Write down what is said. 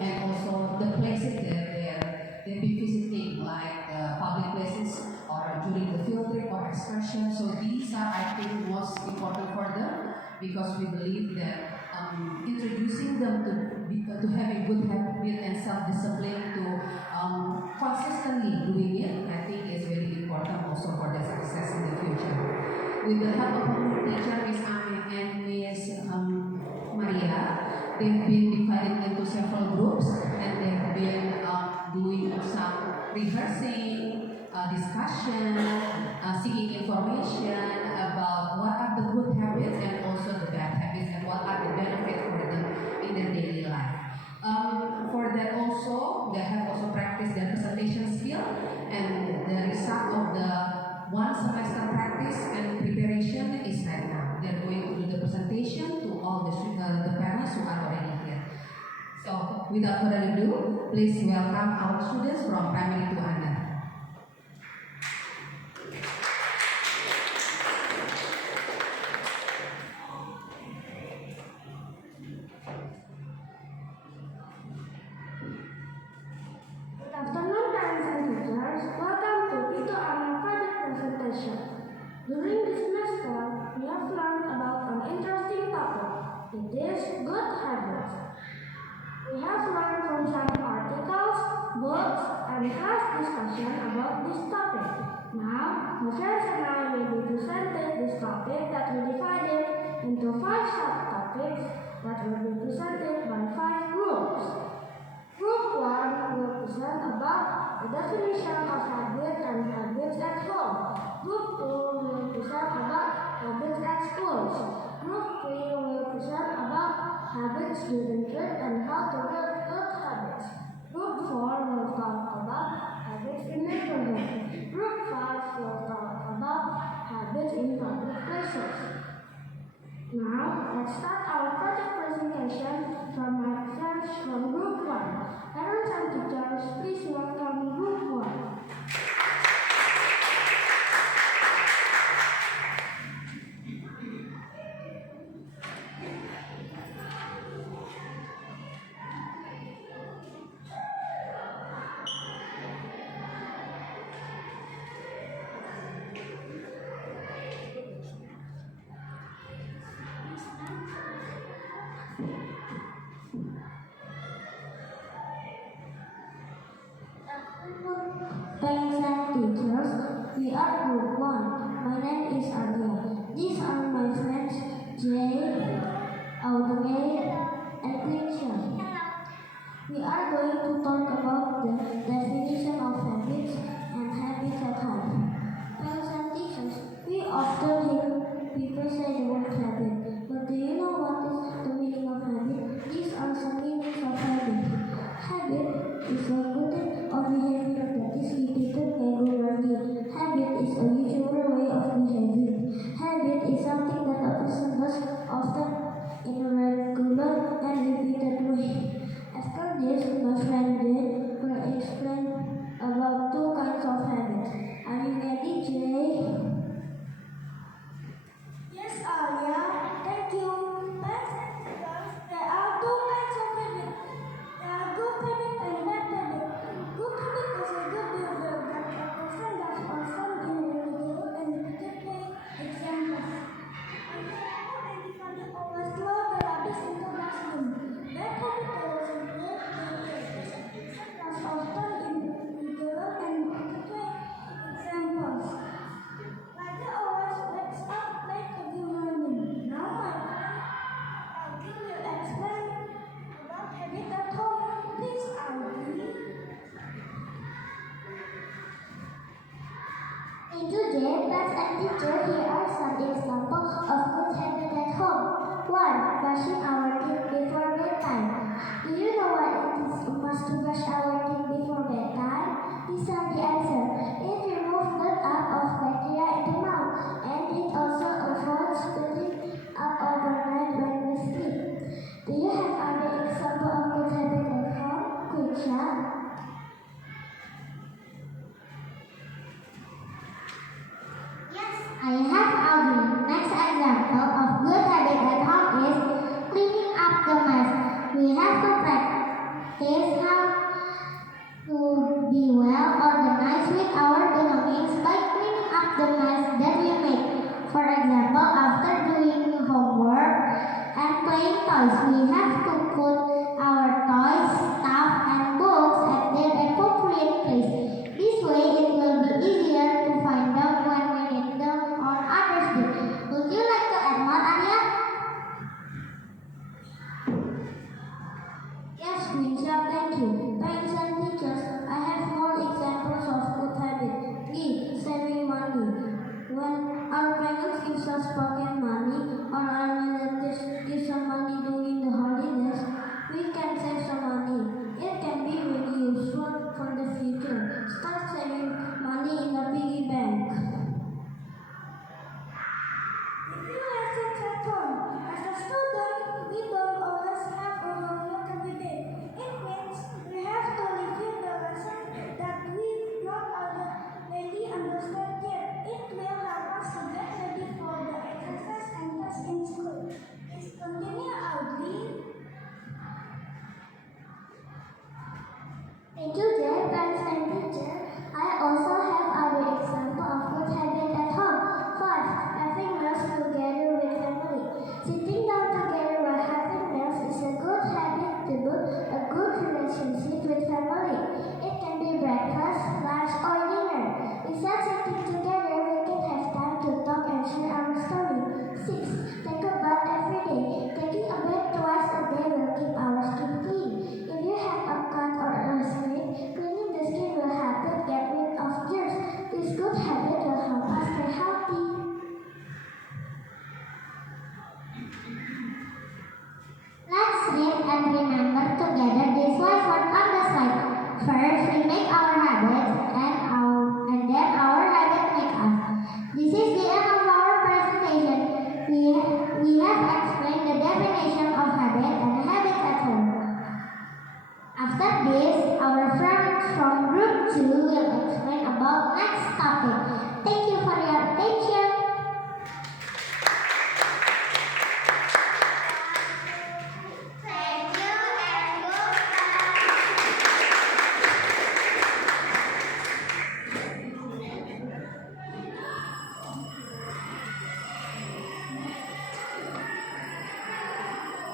and also the places that they'll be visiting, like public places or during the field trip or excursion. So these are, I think, most important for them because we believe that introducing them to having good habit and self-discipline to consistently doing it, I think is very important also for their success in the future. With the help of our teacher, Miss Ame and Miss Maria, they've been divided into several groups and they've been doing some rehearsing, discussion, seeking information about what are the good habits and also the bad habits and what are the benefits for them in their daily life. For that also, they have also practiced their presentation skill, and the result of the one semester practice and preparation is right now. They're going to do the presentation to all the parents who are already here. So, without further ado, please welcome our students from primary to under. Good afternoon, parents and teachers. Welcome to Itu Amal project presentation. During this semester, we have learned about an interesting topic. It is good habits. We have learned from some articles, books, and class discussion about this topic. Now, my friends and I will be presenting this topic that we divided into 5 subtopics that will be presented by 5 groups. Group 1 will present about the definition of habit and habits at home. Group 2 will present about habits at schools. Group 3 will present about habits during trip and how to build good habits. Group 4 will talk about habits in neighborhood. Group 5 will talk about habits in public places. Now, let's start our project presentation from my friends from Group 1. Parents and teachers, please welcome Group 1. Parents and teachers, we are Group 1. My name is Arya. These are my friends Jay, Audrey, and Quincy. We are going to talk about the definition of habits and habits at home. Parents and teachers, we often hear people say the word habit, but do you know what is the meaning of habit? These are some meanings of habit. Habit is a routine or behavior that is repeated regularly. Habit is a usual way of behaving. Habit is something that a person does often in a regular and repeated way. After this, my friend Jay will explain about 2 kinds of habits. Are you ready, Jay? Yes, Alia. Thank you. There are 2 kinds of habits. There are good habit and bad habit. Good habit is a good behavior that a person does often in a regular and repeated way. Examples. For example, anybody always throw the rubbish into dustbin. Bad habit is a good behavior that a person does often in a regular and repeated way. Examples. Like they always wakes up late every morning. Now my friend Aldi will explain about habit at home. Please, Aldi. Thank you, Jay. Parents and teacher, here are some examples of good habits at home. 1. Brushing our teeth before bedtime. Do you know why it is a must to brush our teeth before bedtime? These are the answer. It removes build-up of bacteria in the mouth, and it also avoids building up overnight when we sleep. Do you have other example of good habit at home, Quincha? Yes, I have Audrey. Next example of good habit at home is cleaning screen share. Thank you.